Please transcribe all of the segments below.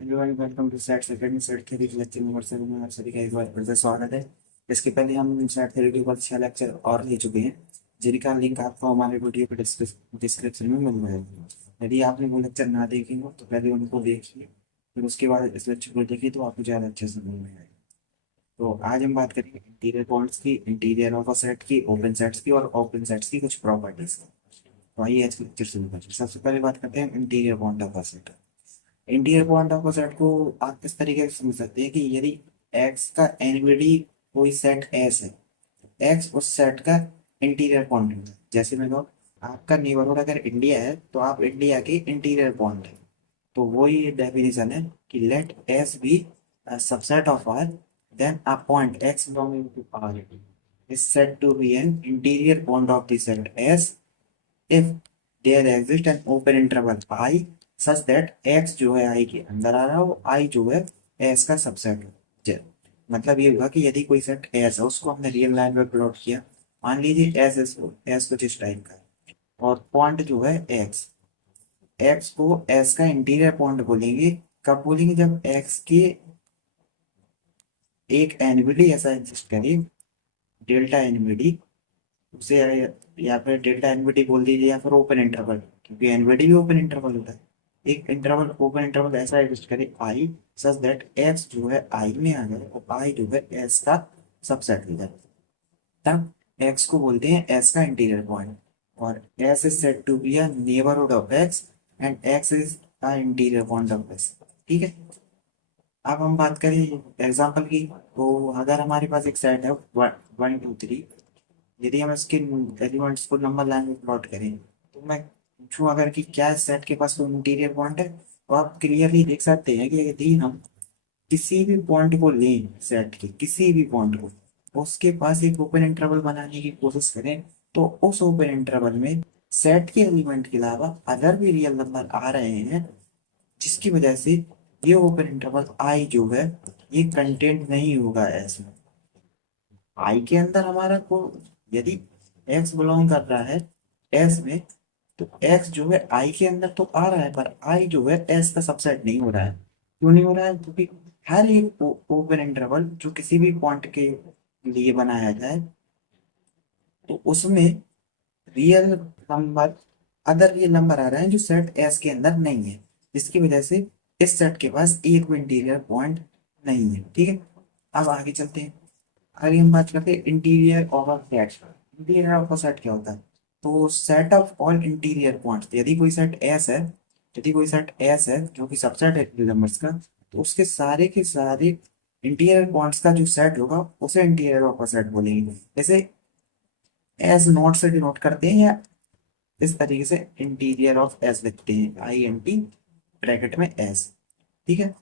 Everyone welcome to set second set theory के lecture number 7 में आप सभी का एक बार फिर से स्वागत है। इसके पहले हम सेट थ्योरी के ऊपर 6 लेक्चर और ले चुके हैं, जिनका लिंक आपको हमारे वीडियो के डिस्क्रिप्शन में मिल जाएगा। यदि आपने वो लेक्चर ना देखे हो तो पहले उनको देखिए, फिर उसके बाद इस लेक्चर को देखिए तो आपको ज़्यादा अच्छे से समझ में आएगा। तो आज हम बात करेंगे इंटीरियर बॉन्ड्स की, इंटीरियर ऑफ अ सेट की, ओपन सेट्स की और ओपन सेट्स की कुछ प्रॉपर्टीज की। तो आइए आज के लेक्चर शुरू करते हैं। सबसे पहले बात करते हैं interior bond of a set. Interior bond of set को आप इस तरीके से समझ सकते हैं कि यदि एक्स का एनवीडी कोई सेट एस है, एक्स उस सेट का इंटीरियर बॉन्ड है। जैसे मैं कहूँ आपका नेबरहुड अगर इंडिया है तो आप इंडिया के इंटीरियर बॉन्ड है। तो वही डेफिनेशन है कि let S be subset of R, then a point X belonging to R is said to be an interior bond of the set S if there exists an open interval I such that x जो है I के अंदर आ रहा हो, I जो है S का subset हो। मतलब ये हुआ कि यदि कोई सेट S है उसको हमने रियल लाइन में प्लॉट किया। मान लीजिए S कुछ इस टाइप का है और पॉइंट जो है x को S का इंटीरियर पॉइंट बोलेंगे। कब बोलेंगे? जब x के एक एनवीडी ऐसा एग्जिस्ट करे, डेल्टा एनवीडी, उसे या फिर डेल्टा एनवीडी बोल दीजिए या फिर ओपन इंटरवल, क्योंकि एनवीडी भी ओपन इंटरवल होता है। एक इंटरवल, ओपन इंटरवल ऐसा एग्जिस्ट करे आई सच दैट एक्स जो है आई में आ जाए और आई जो है एस का सबसेट हो जाए, तब एक्स को बोलते हैं एस का इंटीरियर पॉइंट। और S is said to be a neighbourhood of X and X is a interior point of S. ठीक है। अब हम बात करें एग्जाम्पल की, तो अगर हमारे पास एक सेट है 1 2 3, यदि हम इसके एलिमेंट्स को नंबर लाइन में प्लॉट करें तो मैं पूछूं अगर कि क्या इस सेट के पास कोई इंटीरियर पॉइंट है, तो आप क्लियरली देख सकते हैं कि यदि हम किसी भी पॉइंट को लें, सेट के किसी भी पॉइंट को, उसके पास एक ओपन इंटरवल बनाने की कोशिश करें, तो उस ओपन इंटरवल में सेट के एलिमेंट के अलावा अदर भी रियल नंबर आ रहे हैं, जिसकी वजह से ये ओपन इंटरवल आई जो है ये कंटेंट नहीं होगा एस में। आई के अंदर हमारा को यदि एक्स बिलोंग कर रहा है एस में, तो एक्स जो है आई के अंदर तो आ रहा है पर आई जो है एस का सबसेट नहीं हो रहा है। क्यों नहीं हो रहा है? क्योंकि हर एक ओपन इंटरवल जो किसी भी पॉइंट के लिए बनाया जाए तो उसमें real number, other real number आ रहे हैं जो सेट एस के अंदर नहीं है, जिसकी वजह से इस सेट के पास एक भी इंटीरियर पॉइंट नहीं है। ठीक है। अब आगे चलते हैं। आगे हम बात करते हैं interior of a set. Interior of a set क्या होता है? तो set of all interior points, यदि कोई सेट एस है, यदि कोई सेट एस है जो कि सबसेट है रियल नंबर्स का, तो उसके सारे के सारे इंटीरियर पॉइंट्स का जो सेट होगा उसे इंटीरियर ऑफ अ सेट बोलेंगे। जैसे एस नोट से डिनोट करते हैं या इस तरीके से इंटीरियर ऑफ एस लिखते हैं, INT ब्रैकेट में एस। ठीक है।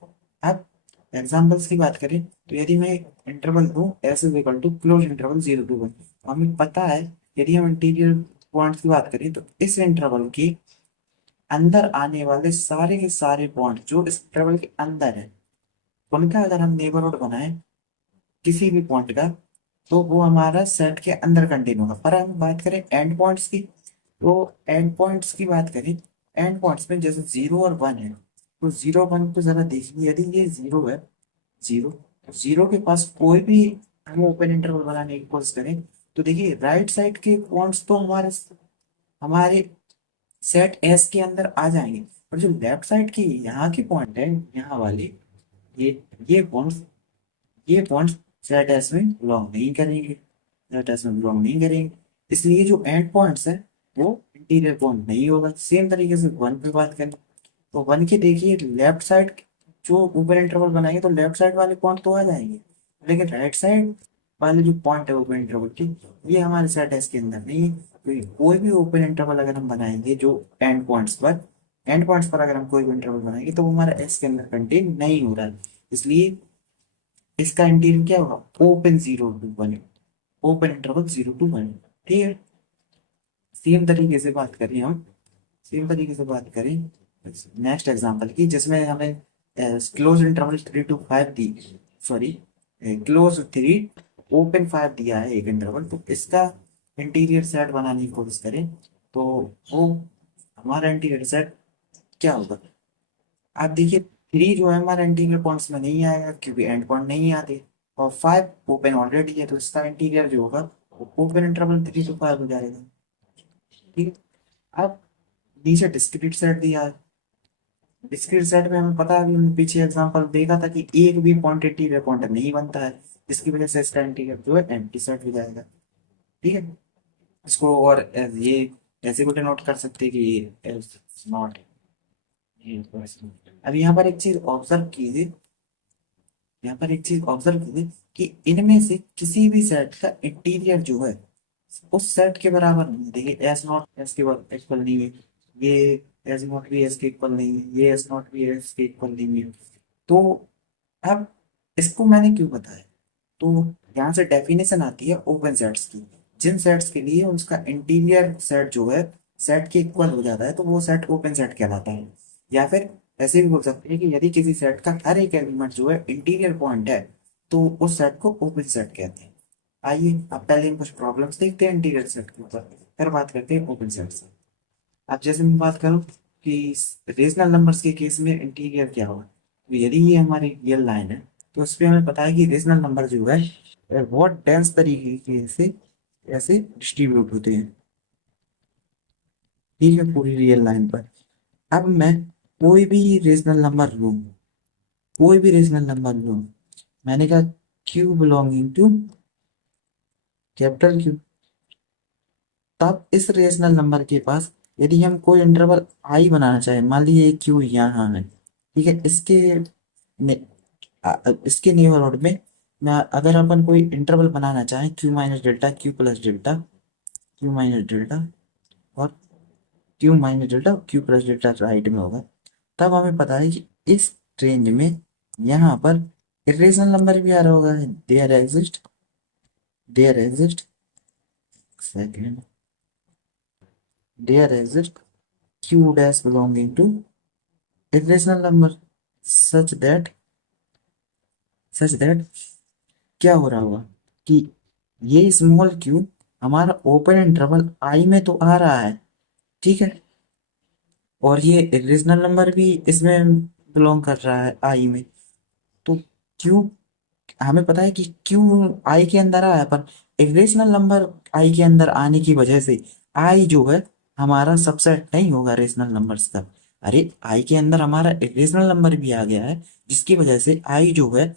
अब एग्जाम्पल्स की बात करें तो यदि मैं इंटरवल दूं S is equal to close interval 0 to 1, हमें पता है यदि हम इंटीरियर पॉइंट्स की बात करें तो इस इंटरवल के अंदर आने वाले सारे के सारे पॉइंट जो इस इंटरवल के अंदर है, उनका अगर हम नेबरहुड बनाए किसी भी पॉइंट का, तो वो हमारा सेट के अंदर कंटेन होगा। पर हम बात करें एंड पॉइंट्स की, तो एंड पॉइंट्स की बात करें, एंड पॉइंट्स में जैसे 0 और 1 है, तो 0 1 को जरा देखिए। यदि ये 0 है, 0, तो 0 के पास कोई भी हम ओपन इंटरवल बनाने की कोशिश करें तो देखिए राइट साइड के पॉइंट्स तो हमारे हमारे सेट एस के अंदर आ जाएंगे, और जो लेफ्ट साइड की यहाँ की पॉइंट है, यहाँ वाली, ये ये पॉइंट्स, ये पॉइंट्स सेट एस में बिलोंग नहीं करेंगे, सेट एस में बिलोंग नहीं करेंगे। इसलिए जो एंड पॉइंट्स है वो इंटीरियर पॉइंट नहीं होगा। सेम तरीके से 1 पे बात करें तो 1 के देखिए लेफ्ट साइड जो ऊपर इंटरवल बनाएंगे तो लेफ्ट साइड वाले पॉइंट तो आ जाएंगे, लेकिन राइट साइड वाले जो पॉइंट है ओपन इंटरवल के, ये हमारे सेट एस के अंदर नहीं है। तो कोई भी ओपन इंटरवल अगर हम बनाएंगे जो एंड पॉइंट्स पर अगर हम कोई भी इंटरवल बनाएंगे तो वो हमारा एस के अंदर कंटेन नहीं हो रहा है। इसलिए इसका इंटीरियर क्या होगा? Open 0 to 1, open interval 0 to 1। ठीक है। सेम तरीके से बात करें हम, सेम तरीके से बात करें नेक्स्ट एग्जांपल की, जिसमें हमें close interval 3 to 5 the, sorry close 3 open 5 दिया है एक इंटरवल, तो इसका इंटीरियर सेट बनाने की कोशिश करें तो वो हमारा इंटीरियर सेट क्या होगा? आप देखिए 3 जो है हमारे इंटीरियर पॉइंट्स में नहीं आएगा क्योंकि एंड पॉइंट नहीं आते, और 5 ओपन ऑलरेडी है तो इसका इंटीरियर जो होगा वो ओपन इंटरवल 3 to 5 हो जाएगा। ठीक है। अब नीचे डिस्क्रीट सेट दिया है। डिस्क्रीट सेट में हमें पता है, अभी हमने पीछे एग्जांपल देखा था कि एक भी पॉइंट इंटीरियर पॉइंट नहीं बनता है, जिसकी वजह से इसका इंटीरियर जो है एम्प्टी सेट हो जाएगा। ठीक है। इसको और ये ऐसे को डिनोट कर सकते हैं कि ये नॉट। अब यहाँ पर एक चीज ऑब्जर्व कीजिए, यहाँ पर एक चीज ऑब्जर्व कीजिए कि इनमें से किसी भी सेट का इंटीरियर जो है उस सेट के बराबर नहीं है। देखिए एस नॉट एस के इक्वल नहीं है, ये एस नॉट भी एस के इक्वल नहीं है, ये एस नॉट भी एस के इक्वल नहीं है। तो अब इसको मैंने क्यों बताया, तो यहाँ से डेफिनेशन आती है ओपन सेट्स की। जिन सेट्स के लिए उसका इंटीरियर सेट जो है सेट के इक्वल हो जाता है तो वो सेट ओपन सेट कहलाता है। या फिर ऐसे भी बोल सकते हैं कि यदि किसी सेट का हर एक एलिमेंट जो है इंटीरियर पॉइंट है तो उस सेट को ओपन सेट कहते हैं। आइए अब पहले हम कुछ प्रॉब्लम्स देखते हैं इंटीरियर सेट के ऊपर, फिर बात करते हैं ओपन सेट से। अब जैसे मैं बात करूं कि रेशनल नंबर्स के केस में इंटीरियर क्या होगा, तो यदि ये हमारी रियल लाइन है तो उस पर हमें पता है कि रेशनल नंबर जो है बहुत डेंस तरीके से ऐसे डिस्ट्रीब्यूट होते हैं। ठीक है, पूरी रियल लाइन पर। अब मैं कोई भी रेशनल नंबर लूँ, कोई भी रेशनल नंबर लूँ, मैंने कहा Q belonging to capital Q, तब इस रेशनल नंबर के पास यदि हम कोई इंटरवल आई बनाना चाहें, मान लीजिए क्यू यहाँ है, ठीक है, ने, इसके नेबरहुड में मैं अगर अपन कोई इंटरवल बनाना चाहें q minus delta, q plus delta, q minus delta और q minus delta, q plus delta right में होगा, तब हमें पता है कि इस रेंज में यहाँ पर इरेशनल नंबर भी आ रहा होगा। There exist second there exist q dash belonging to irrational number such that क्या हो रहा होगा कि ये स्मॉल q हमारा ओपन इंटरवल i में तो आ रहा है, ठीक है, और ये इरेशनल नंबर भी इसमें बिलोंग कर रहा है i में। तो q हमें पता है कि q i के अंदर आया, पर इरेशनल नंबर i के अंदर आने की वजह से i जो है हमारा सबसेट नहीं होगा रेशनल नंबर्स का। अरे i के अंदर हमारा इरेशनल नंबर भी आ गया है, जिसकी वजह से i जो है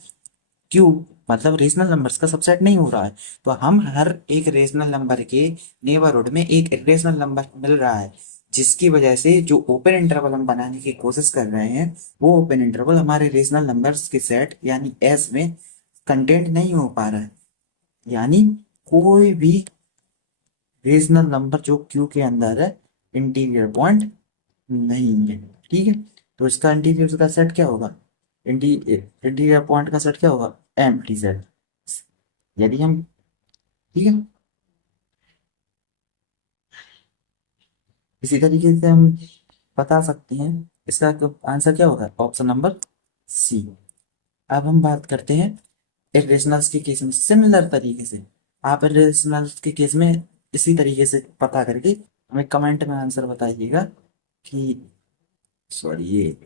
q मतलब रेशनल नंबर्स का सबसेट नहीं हो रहा है। तो हम हर एक रेशनल नंबर के नेबरहुड में एक इरेशनल नंबर मिल रहा है, जिसकी वजह से जो ओपन इंटरवल हम बनाने की कोशिश कर रहे हैं वो ओपन इंटरवल हमारे रेशनल नंबर्स के सेट यानी एस में कंटेंट नहीं हो पा रहा है। यानी कोई भी रेशनल नंबर जो क्यू के अंदर है इंटीरियर पॉइंट नहीं है। ठीक है, तो इसका इंटीरियर का सेट क्या होगा, इंटीरियर पॉइंट का सेट क्या होगा, एम्प्टी सेट। यदि हम, ठीक है, इसी तरीके से हम बता सकते हैं इसका आंसर क्या होगा, ऑप्शन नंबर सी। अब हम बात करते हैं इरेशनल्स के केस में सिमिलर तरीके से। आप इरेशनल्स के केस में इसी तरीके से पता करके हमें कमेंट में आंसर बताइएगा कि, सॉरी ये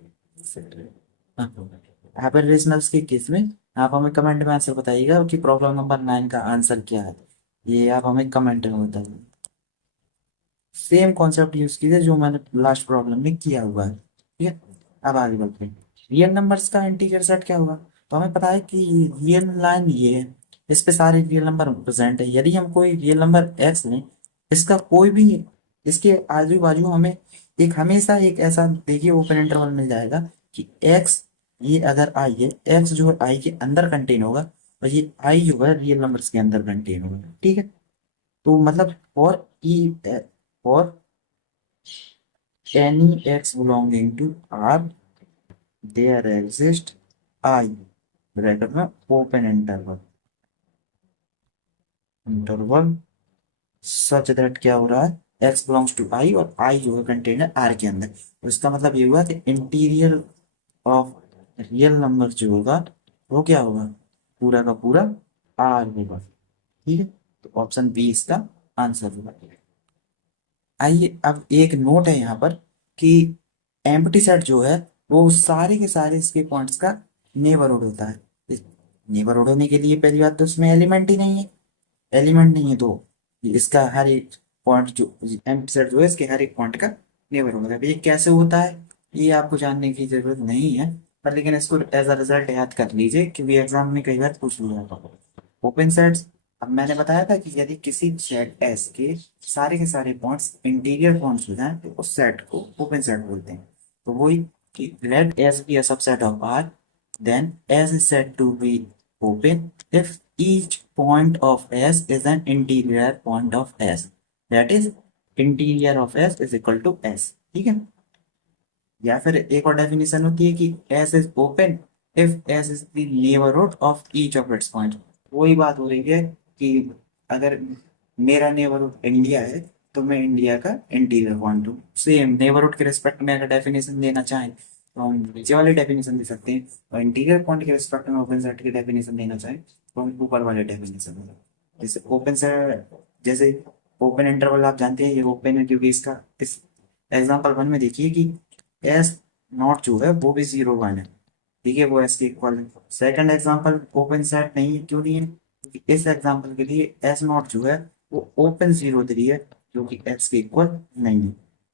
हाँ, आप इरेशनल्स के केस में आप हमें कमेंट में आंसर बताइएगा कि प्रॉब्लम नंबर 9 का आंसर क्या है, ये आप हमें कमेंट में बताइए। सेम कॉन्सेप्ट यूज कीजिए जो मैंने लास्ट प्रॉब्लम में किया हुआ है। ठीक है, अब आगे बढ़ते हैं। रियल नंबर्स का इंटीजर सेट क्या होगा, तो हमें पता है कि रियल लाइन ये है, इस पे सारे रियल नंबर प्रेजेंट है। यदि हम कोई रियल नंबर एक्स लें, इसका कोई भी इसके आजू बाजू हमें एक हमेशा एक ऐसा देखिए ओपन इंटरवल मिल जाएगा कि एक्स, ये अगर आई है, एक्स जो है आई के अंदर कंटेन होगा और ये आई जो है रियल नंबर्स के अंदर कंटेन होगा। ठीक है, तो मतलब और ई और any x belonging to R there exist I bracket में ओपन इंटरवल सच दैट क्या हो रहा है, x बिलोंग्स टू I और I जो है कंटेन है R के अंदर। तो इसका मतलब ये हुआ कि इंटीरियर ऑफ रियल नंबर जो होगा वो क्या होगा, पूरा का पूरा R होगा। ठीक है, तो ऑप्शन बी इसका आंसर होगा। आइए अब एक नोट है यहाँ पर कि एम्प्टी सेट जो है वो सारे के सारे इसके पॉइंट्स का नेबरहुड होता है। नेबरहुड होने के लिए पहली बात तो उसमें एलिमेंट ही नहीं है, एलिमेंट नहीं है तो इसका हर एक पॉइंट जो एम्प्टी सेट जो है इसके हर एक पॉइंट का नेबरहुड होगा। ये कैसे होता है ये आपको जानने की जरूरत नहीं है, पर लेकिन इसको एज अ रिजल्ट याद कर लीजिए क्योंकि एग्जाम में कई बार पूछ लिया था। ओपन सेट्स, अब मैंने बताया था कि यदि किसी सेट एस के सारे पॉइंट्स इंटीरियर पॉइंट्स हो जाएं तो उस सेट को ओपन सेट बोलते हैं। तो वही कि let S be a subset of R, then S is said to be open if each point of S is an interior point of S. That is, interior of S is equal to S. ठीक है। या फिर एक और definition होती है कि S is open if S is the neighborhood of each of its points. वही बात हो रही है कि अगर मेरा नेबरहुड इंडिया है तो मैं इंडिया का इंटीरियर पॉइंट हूँ। सेम नेबरहुड के रिस्पेक्ट में अगर डेफिनेशन देना चाहें तो हम नीचे वाले डेफिनेशन दे सकते हैं, और इंटीरियर पॉइंट के रिस्पेक्ट में ओपन सेट की डेफिनेशन देना चाहें तो हम ऊपर वाले डेफिनेशन दें। जैसे ओपन सेट, जैसे ओपन इंटरवल आप जानते हैं ये ओपन है क्योंकि इसका इस एग्जाम्पल 1 में देखिए कि एस नॉट जो है वो भी 0 1 है, ठीक है, वो एस के इक्वल है। सेकंड एग्जाम्पल ओपन सेट नहीं है, क्यों नहीं है क्योंकि इस एग्जाम्पल के लिए एस नॉट जो है वो ओपन 0 3 है जो कि एक्स के इक्वल नहीं है।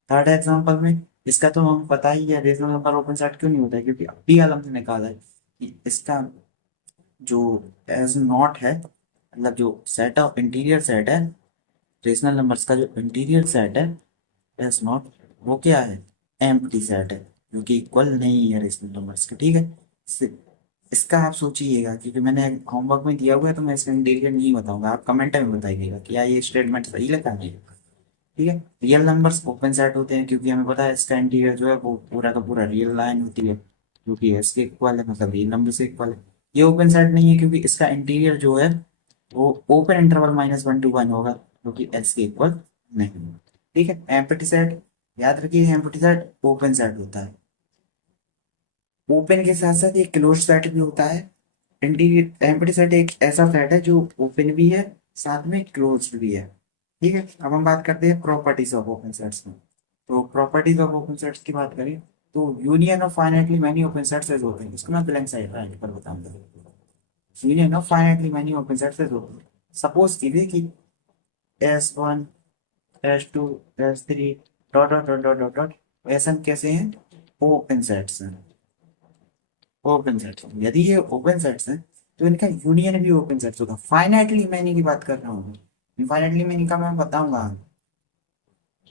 थर्ड एग्जाम्पल में इसका तो हम पता ही है रेशनल नंबर ओपन सेट क्यों नहीं होता है, क्योंकि अभी हाल हमने निकाला है कि इसका जो एस नॉट है मतलब जो सेट ऑफ इंटीरियर सेट है, रेशनल नंबर्स का जो इंटीरियर सेट है एस नॉट, वो क्या है, एम्प्टी सेट है जो कि इक्वल नहीं है रेशनल नंबर्स के। ठीक है, इसका आप सोचिएगा क्योंकि मैंने होमवर्क में दिया हुआ है तो मैं इसका इंटीरियर नहीं बताऊंगा, आप कमेंट में बताइएगा कि क्या ये स्टेटमेंट सही लगा है। ठीक है, रियल नंबर्स ओपन सेट होते हैं क्योंकि हमें पता है इसका इंटीरियर जो है वो पूरा का पूरा रियल लाइन होती है जो कि एस के इक्वल है, मतलब रियल नंबर से इक्वल है। ये ओपन सेट नहीं है क्योंकि इसका इंटीरियर जो है वो ओपन इंटरवल -1 to 1 होगा जो कि एस के इक्वल नहीं है। ठीक है, एम्प्टी सेट याद रखिए, एम्प्टी सेट ओपन सेट होता है। ओपन के साथ साथ एक क्लोज सेट भी होता है। इंटीरियर एम्प्टी सेट एक ऐसा सेट है जो ओपन भी है साथ में क्लोज्ड भी है। ठीक है, अब हम बात करते हैं प्रॉपर्टीज ऑफ ओपन सेट्स में। तो प्रॉपर्टीज ऑफ ओपन सेट्स की बात करें तो union of finitely many open sets is open, इसको मैं ब्लैंक साइड राइट पर बताऊंगा। Union of finitely many open sets is open. Suppose कीजिए कि S1 S2 S3 dot dot dot dot dot dot ऐसा कैसे हैं, ओपन सेट्स हैं। ओपन सेट्स, यदि ये ओपन सेट्स हैं तो इनका यूनियन भी ओपन सेट्स होगा। फाइनाइटली मैनी की बात कर रहा हूँ, इनफाइनाइटली मैनी का मैं बताऊंगा।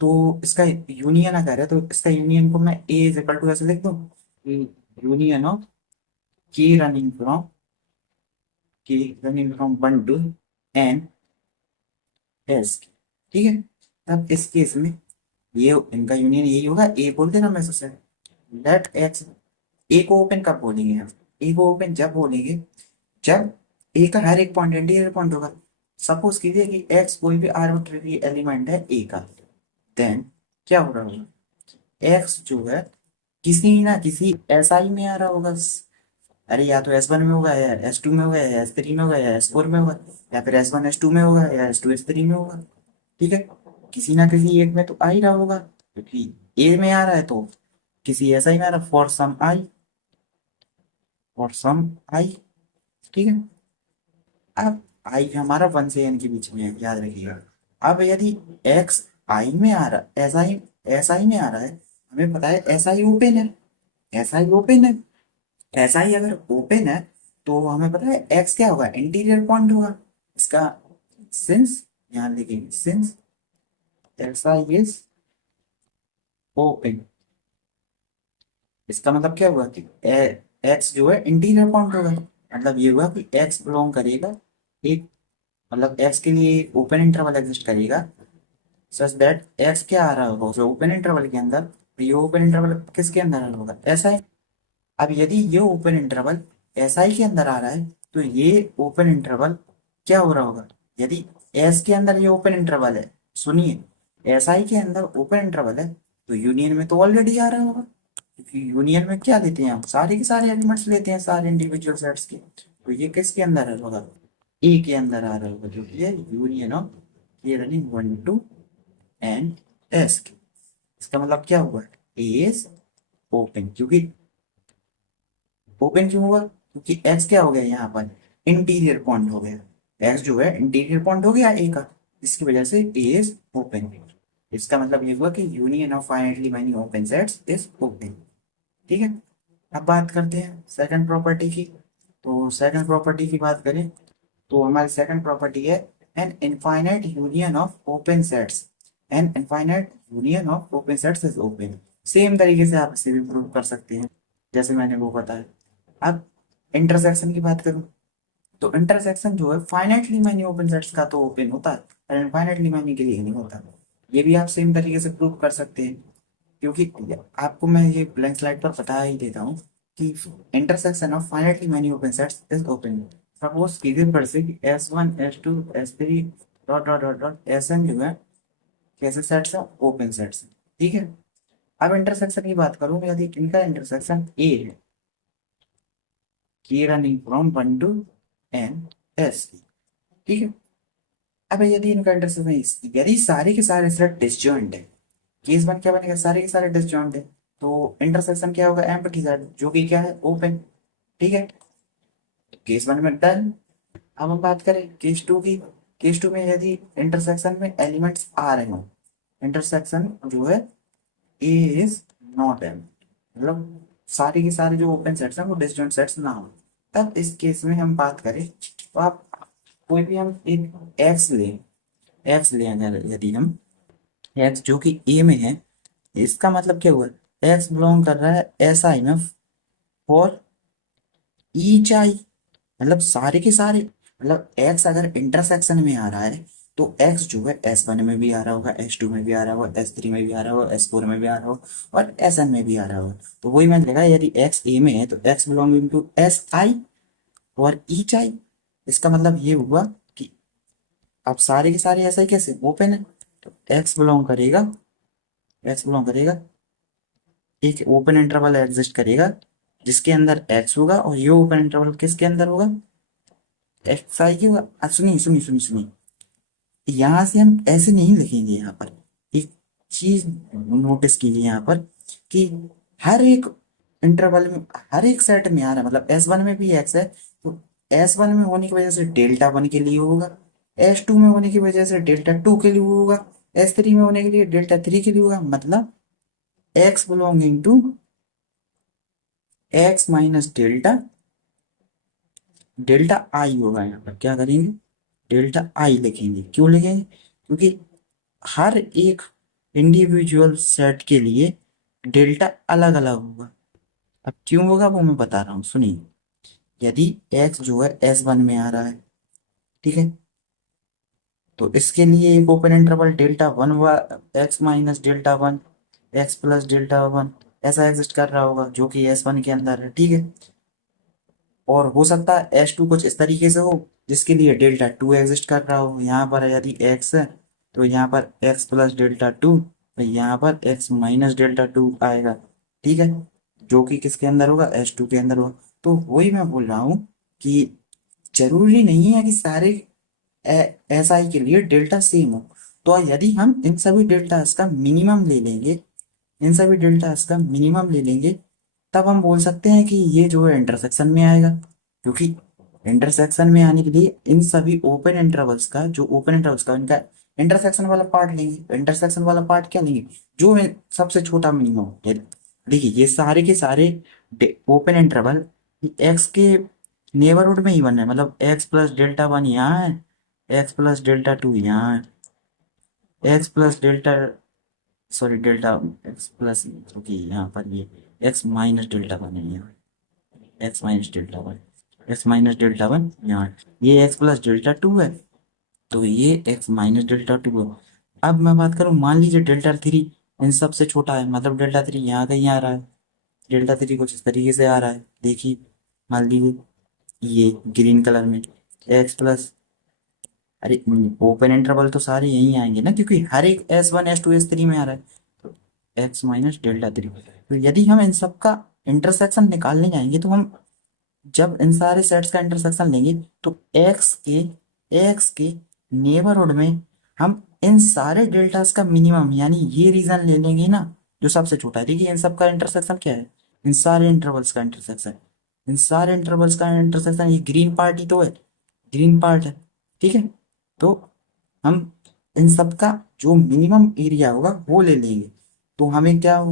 तो इसका यूनियन अगर है तो इसका यूनियन को मैं ए इज इक्वल टू ऐसे लिख दूं, यूनियन ऑफ के रनिंग फ्रॉम के running from 1 to n S. ठीक है, अब इस केस में ये इनका यूनियन यही होगा, ए बोल देना मैं सबसे। लेट एक्स, ए को ओपन कब बोलेंगे हम, ए को ओपन जब बोलेंगे जब ए का हर एक पॉइंट इंटीरियर पॉइंट होगा। सपोज कीजिए कि एक्स कोई भी आर्बिट्रेरी एलिमेंट है ए का, देन क्या हो रहा होगा, एक्स जो है किसी ना किसी SI में आ रहा होगा। अरे या तो S1 में होगा या S2 में होगा या S3 में होगा या S4 में होगा, या फिर S1 S2 में होगा या S2 S3 में होगा। ठीक है, किसी ना किसी एक में तो आ ही रहा होगा क्योंकि ए में आ रहा है तो किसी SI में आ रहा, फॉर सम आई। ठीक है, अब आई हमारा 1 से n के बीच में है, याद रखिएगा। अब यदि x आई में आ रहा, एस आई में आ रहा है, हमें पता है SI ओपन है, SI ओपन है, SI अगर ओपन है तो हमें पता है x क्या होगा, इंटीरियर पॉइंट होगा इसका। सिंस, यहाँ लिखेंगे सिंस SI इज ओपन, इसका मतलब क्या हुआ कि एक्स जो है इंटीरियर पॉइंट होगा, मतलब ये हुआ कि एक्स बिलोंग करेगा एक, मतलब एक्स के लिए ओपन इंटरवल एग्जिस्ट करेगा सच दैट एक्स क्या आ रहा होगा उसे ओपन इंटरवल के अंदर, तो ये ओपन इंटरवल किसके अंदर आ रहा होगा, ऐसा है। अब यदि ये ओपन इंटरवल SI के अंदर आ रहा है तो ये ओपन इंटरवल क्या हो रहा होगा, यदि एस के अंदर ये ओपन इंटरवल है, सुनिए SI के अंदर ओपन इंटरवल है तो यूनियन में तो ऑलरेडी आ रहा होगा क्योंकि यूनियन में क्या लेते हैं हम, सारे के सारे एलिमेंट्स लेते हैं सारे इंडिविजुअल सेट्स के। तो ये किसके अंदर है होगा, ए के अंदर आ रहा होगा जो कि है union of A running 1 to n S. इसका मतलब क्या हुआ, ए इज ओपन क्योंकि ओपन क्यों होगा? क्योंकि एक्स क्या हो गया यहाँ पर, इंटीरियर पॉइंट हो गया। एक्स जो है इंटीरियर पॉइंट हो गया ए का, इसकी वजह से ए इज ओपन। इसका मतलब ये हुआ कि union of finitely many open sets is open. ठीक है, अब बात करते हैं सेकंड प्रॉपर्टी की। तो सेकंड प्रॉपर्टी की बात करें तो हमारी सेकंड प्रॉपर्टी है an infinite union of open sets. An infinite union of open sets is open. Same तरीके से आप इसे भी प्रूव कर सकते हैं जैसे मैंने वो बताया। अब इंटरसेक्शन की बात करूं तो इंटरसेक्शन जो है फाइनाइटली मैनी ओपन सेट्स का तो ओपन होता है, और इनफाइनाइटली मैनी के लिए नहीं होता। ये भी आप सेम तरीके से प्रूव कर सकते हैं, क्योंकि आपको मैं ये ब्लैंक स्लाइड पर बता ही देता हूँ कि intersection of finitely many open sets is open. Suppose कीजिए पर से कि S1 S2 S3 dot dot dot dot Sn जो है कैसे सेट्स है, ओपन सेट्स है। ठीक है, अब इंटरसेक्शन की बात करूँ, यदि इनका इंटरसेक्शन ए है, की running from 1 to N S, ठीक है। अब यदि इनका इंटरसेक्शन, यदि सारे के सारे सेट डिसजॉइंट है, केस वन क्या बनेगा, सारे के सारे डिसजॉइंट है, तो इंटरसेक्शन क्या होगा, एम्प्टी सेट, जो कि क्या है, ओपन। ठीक है, केस वन में डन। अब हम बात करें केस टू की। केस टू में यदि इंटरसेक्शन में एलिमेंट्स आ रहे हो, इंटरसेक्शन जो है ए इज नॉट एम, मतलब सारे के सारे जो ओपन सेट्स हैं वो डिसजॉइंट सेट्स ना हो, तब इस केस में हम बात करें तो आप कोई भी हम एक एक्स लें, एक्स लें अगर यदि हम एक्स जो कि ए में है, इसका मतलब क्या हुआ, एक्स बिलोंग कर रहा है एस आई में फॉर ईच आई, मतलब सारे के सारे, मतलब एक्स अगर इंटरसेक्शन में आ रहा है तो एक्स जो है S1 में भी आ रहा होगा, S2 में भी आ रहा होगा, S3 में भी आ रहा होगा, S4 में भी आ रहा होगा और Sn में भी आ रहा होगा। तो वही मैंने लिखा यदि एक्स ए में है तो x belonging to S i और ईच आई। इसका मतलब ये हुआ कि अब सारे के सारे ऐसा ही कैसे ओपन है, तो एक्स बिलोंग करेगा, एक ओपन इंटरवल एग्जिस्ट करेगा जिसके अंदर एक्स होगा, और ये ओपन इंटरवल किसके अंदर होगा, एक्स आई के होगा। सुनिए सुनिए सुनिए सुनिए, यहाँ से हम ऐसे नहीं लिखेंगे, यहाँ पर एक चीज नोटिस कीजिए यहाँ पर कि हर एक इंटरवल में, हर एक सेट में आ रहा है, मतलब S1 में भी एक्स है तो S1 में होने की वजह से डेल्टा 1 के लिए होगा, S2 में होने की वजह से डेल्टा 2 के लिए होगा, S3 में होने के लिए डेल्टा 3 के लिए होगा, मतलब x belonging to x minus delta delta i होगा। यहाँ पर क्या करेंगे, डेल्टा आई लिखेंगे। क्यों लिखेंगे, क्योंकि हर एक इंडिविजुअल सेट के लिए डेल्टा अलग अलग होगा। अब क्यों होगा वो मैं बता रहा हूँ, सुनिए। यदि एक्स जो है S1 में आ रहा है, ठीक है, तो इसके लिए एक ओपन इंटरवल डेल्टा 1 हुआ, x minus delta 1, x plus delta 1 ऐसा एग्जिस्ट कर रहा होगा जो कि S1 के अंदर है। ठीक है, और हो सकता है S2 कुछ इस तरीके से हो जिसके लिए डेल्टा 2 एग्जिस्ट कर रहा हो। यहाँ पर यदि एक्स है तो यहाँ पर एक्स प्लस डेल्टा 2, तो यहाँ पर एक्स माइनस डेल्टा 2 आएगा। ठीक है, जो कि किसके अंदर होगा, S2 के अंदर होगा। तो वही मैं बोल रहा हूँ कि जरूरी नहीं है कि सारे एस आई के लिए डेल्टा सेम हो। तो यदि हम इन सभी डेल्टास का मिनिमम ले लेंगे, इन सभी डेल्टास का मिनिमम ले लेंगे, तब हम बोल सकते हैं कि ये जो है इंटरसेक्शन में आएगा। क्योंकि इंटरसेक्शन में आने के लिए इन सभी ओपन इंटरवल्स का, जो ओपन इंटरवल्स का इनका इंटरसेक्शन वाला पार्ट लेंगे। इंटरसेक्शन वाला पार्ट क्या लेंगे, जो सबसे छोटा मिनिमम। देखिए ये सारे के सारे ओपन इंटरवल एक्स के नेबरहुड में ही बन रहे हैं, मतलब एक्स प्लस डेल्टा 1 यहाँ है, एक्स प्लस डेल्टा 2 यहाँ है, x plus delta, sorry delta x plus, क्योंकि यहाँ पर ये एक्स माइनस डेल्टा 1 है यहाँ, x minus delta 1, x minus delta 1 यहाँ है। ये एक्स प्लस डेल्टा 2 है, तो ये एक्स माइनस डेल्टा 2 है। अब मैं बात करूँ, मान लीजिए डेल्टा 3 इन सबसे छोटा है, मतलब डेल्टा 3 यहाँ कहीं आ रहा है, डेल्टा 3 कुछ इस तरीके से आ रहा है। देखिए मान लीजिए ये ग्रीन कलर में एक्स प्लस, अरे ओपन इंटरवल तो सारे यही आएंगे ना, क्योंकि हर एक S1 S2 S3 में आ रहा है, तो एक्स माइनस डेल्टा 3। तो यदि हम इन सब का इंटरसेक्शन निकालने जाएंगे तो हम जब इन सारे सेट्स का इंटरसेक्शन लेंगे तो एक्स के नेबरहुड में हम इन सारे डेल्टास का मिनिमम, यानी ये रीजन ले लेंगे ना जो सबसे छोटा है। देखिए इन सब का इंटरसेक्शन क्या है, इन सारे इंटरवल्स का इंटरसेक्शन, इन सारे इंटरवल्स का इंटरसेक्शन, ये ग्रीन पार्ट ही तो है, ग्रीन पार्ट है, ठीक है। तो हम इन सब का जो मिनिमम एरिया होगा वो ले लेंगे। तो हमें क्या,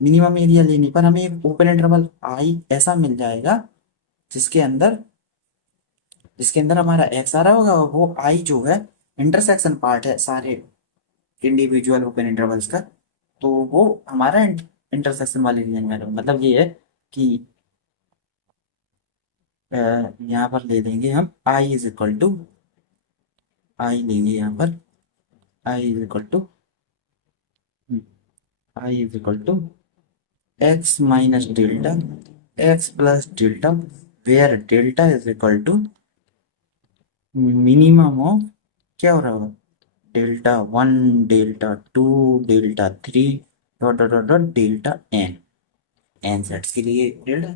मिनिमम एरिया लेने पर हमें एक ओपन इंटरवल आई ऐसा मिल जाएगा जिसके अंदर जिसके अंदर हमारा एक्स आ रहा होगा, और वो आई जो है इंटरसेक्शन पार्ट है सारे इंडिविजुअल ओपन इंटरवल्स का। तो वो हमारा इंटरसेक्शन वाले रीजन में मतलब ये है कि यहाँ पर ले लेंगे हम i is equal to, i लेंगे यहाँ पर, i is equal to, i is equal to x minus delta x plus delta, where delta is equal to minimum of, क्या हो रहा होगा, delta one, delta two, delta three, dot dot dot dot delta n, n sets के लिए delta,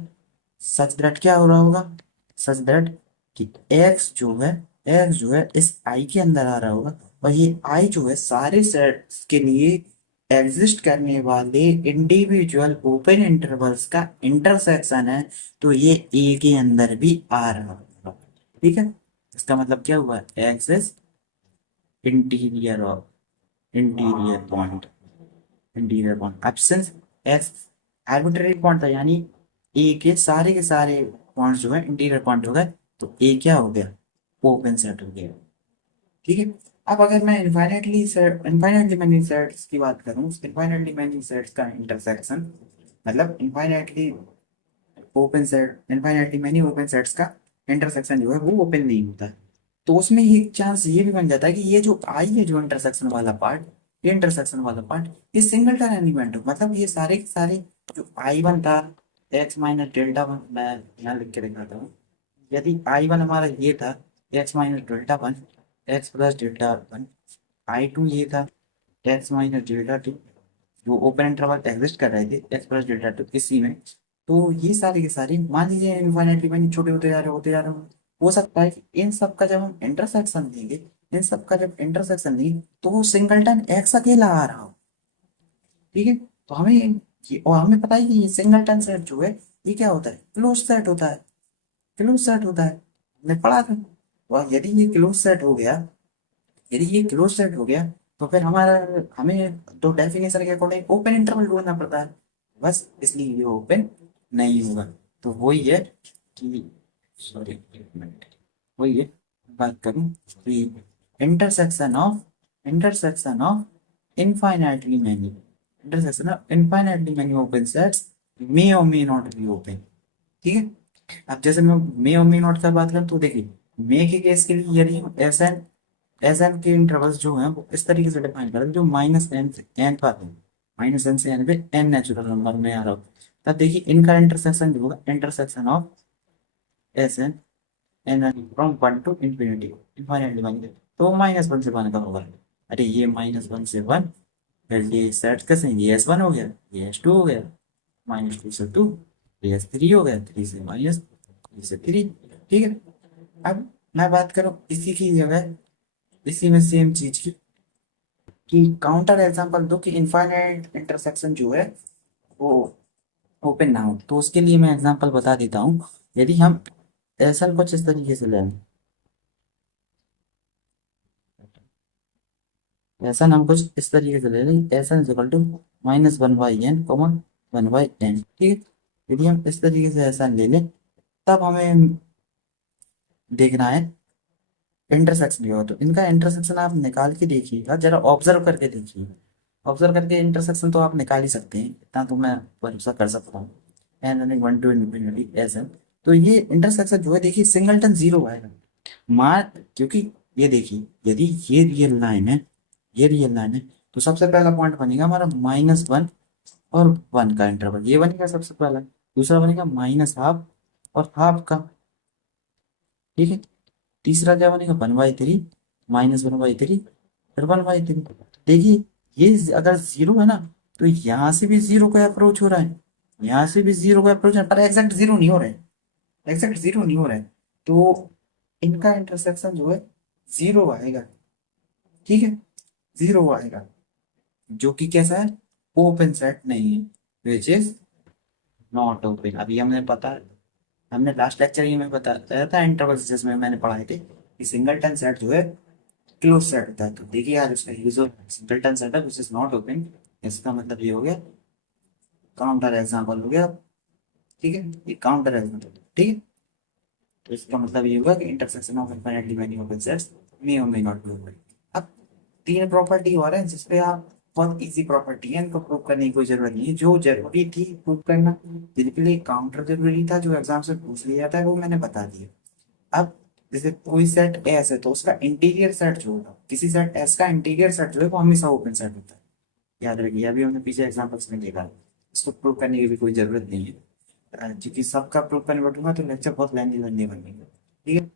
such that क्या हो रहा होगा, सच दैट कि एक्स जो है, एक्स जो है इस आई के अंदर आ रहा होगा, और ये आई जो है सारे सेट्स के लिए एग्जिस्ट करने वाले इंडिविजुअल ओपन इंटरवल्स का इंटरसेक्शन है। तो ये ए के अंदर भी आ रहा होगा, ठीक है। इसका मतलब क्या हुआ, x is interior of, interior point, interior point absence, x arbitrary point था, यानी ए के सारे पॉइंट्स जो है इंटीरियर पॉइंट हो गए। तो ए क्या हो गया, ओपन सेट हो गया, ठीक है। अब अगर मैं इनफाइनाइटली मैनी सेट्स की बात करूं, इनफाइनाइटली मैनी सेट्स का इंटरसेक्शन, मतलब infinitely open set, infinitely many open sets का इंटरसेक्शन जो है वो ओपन नहीं होता है। तो उसमें एक चांस ये भी बन जाता है कि ये जो आई है, जो इंटरसेक्शन वाला पार्ट, ये इंटरसेक्शन वाला पार्ट ये सिंगलटन एलिमेंट हो, मतलब ये सारे के सारे जो आई वन था, एक्स माइनस डेल्टा वन, मैं यहाँ लिख के दिखाता हूँ। यदि आई वन हमारा ये था, x minus delta one, x plus delta one, i two ये था, एक्स माइनस डेल्टा टू, जो ओपन इंटरवल एग्जिस्ट कर रहे थे एक्स प्लस डेल्टा टू इसी में। तो ये सारे के सारे मान लीजिए इनफाइनाइटली मैंने छोटे होते जा रहे होते जा रहे हो, हो सकता है कि इन सब का जब हम इंटरसेक्शन देंगे, इन सब का जब इंटरसेक्शन देंगे तो वो सिंगलटन एक्स अकेला आ रहा हो, ठीक है। तो हमें ये, और हमें पता है कि ये सिंगलटन सेट जो है ये क्या होता है, क्लोज सेट होता है, क्लोज सेट होता है, हमने पढ़ा था। और यदि ये क्लोज सेट हो गया, यदि ये क्लोज सेट हो गया तो फिर हमारा, हमें तो डेफिनेशन के अकॉर्डिंग ओपन इंटरवल ढूंढना पड़ता है, बस इसलिए ये ओपन नहीं होगा। तो वही है कि, सॉरी एक मिनट, वही है, बात करूं कि intersection of infinitely many, intersection of infinitely many open sets may और मे नॉट बी ओपन, ठीक है। अब जैसे मैं मे और मे नॉट का बात करूं तो देखिए, मे के केस के लिए यदि हम एस एन के इंटरवल्स जो हैं वो इस तरीके से डिफाइन करें, जो माइनस एन से एन पर है, माइनस एन से एन पे एन नेचुरल नंबर में आ रहा हो, तब देखिए इनका इंटरसेक्शन जो होगा, intersection of S n n from one to infinity, infinitely one, तो माइनस वन से वन का होगा। अरे ये माइनस वन से वन, फिर ये सेट कैसे, ये एस वन हो गया, ये एस टू हो गया, माइनस टू से टू, ये एस थ्री हो गया, थ्री से माइनस, थ्री से थ्री, ठीक है। अब मैं बात करूं इसी की जगह, इसी में सेम चीज की, कि काउंटर एग्जांपल दो कि इनफाइनाइट इंटरसेक्शन जो है वो ओपन ना हो। तो उसके लिए मैं एग्जांपल बता देता हूँ। यदि हम ऐसा कुछ इस तरीके से लें, ऐसा हम कुछ इस तरीके से ले लें, ऐसा equal to minus one by n comma one by n, ठीक है। यदि हम इस तरीके से ऐसा ले लें, तब हमें देखना है इंटरसेक्शन भी हो, तो इनका इंटरसेक्शन आप निकाल के देखिएगा, जरा ऑब्जर्व करके देखिएगा, ऑब्जर्व करके इंटरसेक्शन तो आप निकाल ही सकते हैं, इतना तो मैं भरोसा कर सकता हूँ, n running one to infinity S n. तो ये इंटरसेक्शन जो है देखिए सिंगलटन जीरो आएगा, मान, क्योंकि ये देखिए यदि ये रियल लाइन है, ये रियल लाइन है, तो सबसे पहला पॉइंट बनेगा हमारा माइनस वन और वन का इंटरवल, ये बनेगा सबसे पहला। दूसरा बनेगा माइनस हाफ और हाफ का, ठीक है। तीसरा क्या बनेगा, one by three, minus one by three, फिर वन बाई थ्री। देखिए ये अगर जीरो है ना, तो यहाँ से भी जीरो का अप्रोच हो रहा है, यहाँ से भी जीरो का अप्रोच है, पर एग्जैक्ट जीरो नहीं हो रहा है, एग्जैक्ट जीरो नहीं हो रहा है। तो इनका इंटरसेक्शन जो है जीरो आएगा, ठीक है, जीरो आएगा, जो कि कैसा है, ओपन सेट नहीं है, विच इज नॉट ओपन। अभी हमने पता हमने लास्ट लेक्चर ही में बताया था इंटरवल जिसमें मैंने पढ़ाए थे कि सिंगलटन सेट जो है क्लोज सेट होता है। तो देखिए यार उसका यूज सिंगलटन सेट है विच इज नॉट ओपन, इसका मतलब ये हो गया काउंटर एग्जाम्पल हो गया। ठीक है, ये काउंटर एग्जाम्पल। ठीक है, तो इसका मतलब ये होगा कि intersection of infinitely many open sets may और मे नॉट बी ओपन। अब तीन प्रॉपर्टी और है जिसपे आप, बहुत इजी प्रॉपर्टी है, इनको प्रूव करने की कोई जरूरत नहीं है। जो जरूरी थी प्रूव करना, जिनके लिए काउंटर जरूरी था, जो एग्जाम से पूछ लिया था, वो मैंने बता दिया। अब जैसे कोई सेट एस है तो उसका इंटीरियर सेट जो होगा, किसी सेट एस का इंटीरियर सेट जो है वो हमेशा ओपन सेट होता है। याद रखिए, अभी हमने पीछे एग्जाम्पल्स में देखा है। इसको प्रूव करने की भी कोई जरूरत नहीं है, क्योंकि सबका प्रूव करने बैठूंगा तो लेक्चर बहुत लेंदी बनेगा। ठीक है,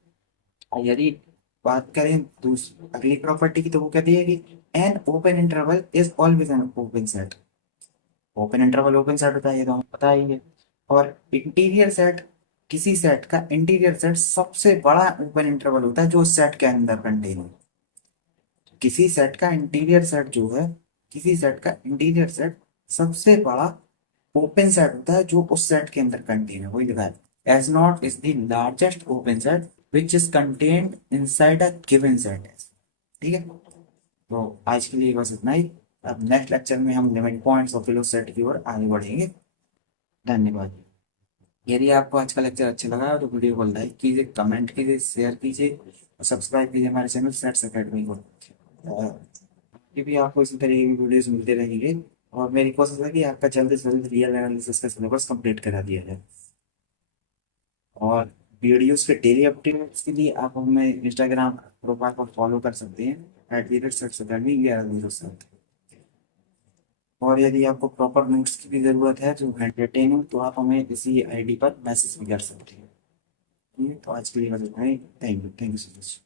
और यदि बात करें दूसरी अगली प्रॉपर्टी की, तो वो कहती है कि an open interval is always an open set. Open interval open set होता है, ये तो हमें पता ही है। और इंटीरियर सेट, किसी सेट का इंटीरियर सेट सबसे बड़ा ओपन इंटरवल होता है जो उस सेट के अंदर कंटेन हो। किसी सेट का इंटीरियर सेट जो है, किसी सेट का इंटीरियर सेट सबसे बड़ा ओपन सेट होता है जो उस सेट के अंदर कंटेन है, वही लिखा है। A naught is the largest open set which is contained inside a given set. ठीक है, तो आज के लिए बस इतना ही। अब नेक्स्ट लेक्चर में हम लिमिट पॉइंट्स और फिलोस सेट की ओर आगे बढ़ेंगे। धन्यवाद। यदि आपको आज का लेक्चर अच्छा लगा हो तो वीडियो को लाइक कीजिए, कमेंट कीजिए, शेयर कीजिए और सब्सक्राइब कीजिए हमारे चैनल सेट्स अकेडमी को। ये भी आपको इसी तरह की वीडियोस मिलते रहेंगे, और मेरी कोशिश है कि आपका जल्दी से जल्दी रियल एनालिसिस का सिलेबस कंप्लीट करा दिया जाए। और वीडियोस के डेली अपडेट्स के लिए आप हमें इंस्टाग्राम प्रोफाइल पर फॉलो कर सकते हैं @search academy। और यदि आपको प्रॉपर नोट्स की भी ज़रूरत है जो हैंड रिटेन हो, तो आप हमें इसी आईडी पर मैसेज भी कर सकते हैं। ठीक है, तो आज के लिए बस इतना ही। Thank you so much.